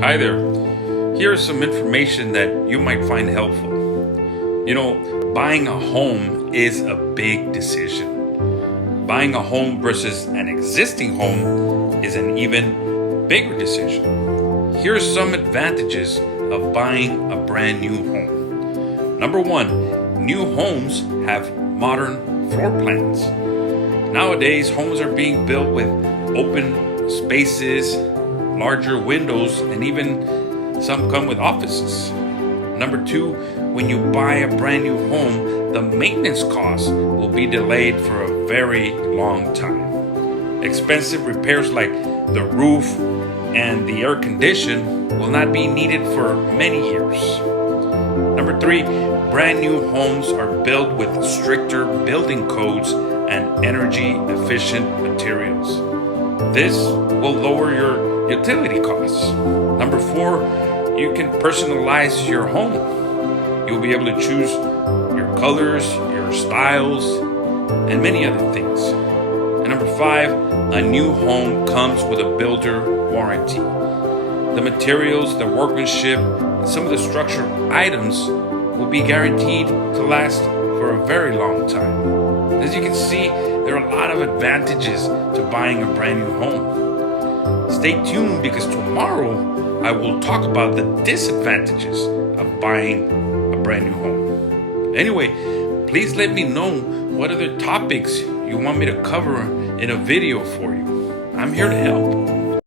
Hi there. Here's some information that you might find helpful. Buying a home is a big decision. Buying a home versus an existing home is an even bigger decision. Here are some advantages of buying a brand new home. Number one, new homes have modern floor plans. Nowadays, homes are being built with open spaces, larger windows, and even some come with offices. Number two, when you buy a brand new home, the maintenance costs will be delayed for a very long time. Expensive repairs like the roof and the air condition will not be needed for many years. Number three, brand new homes are built with stricter building codes and energy efficient materials. This will lower your utility costs. Number four, you can personalize your home. You'll be able to choose your colors, your styles, and many other things. And number five, a new home comes with a builder warranty. The materials, the workmanship, and some of the structural items will be guaranteed to last for a very long time. As you can see, there are a lot of advantages to buying a brand new home. Stay tuned because tomorrow I will talk about the disadvantages of buying a brand new home. Anyway, please let me know what other topics you want me to cover in a video for you. I'm here to help.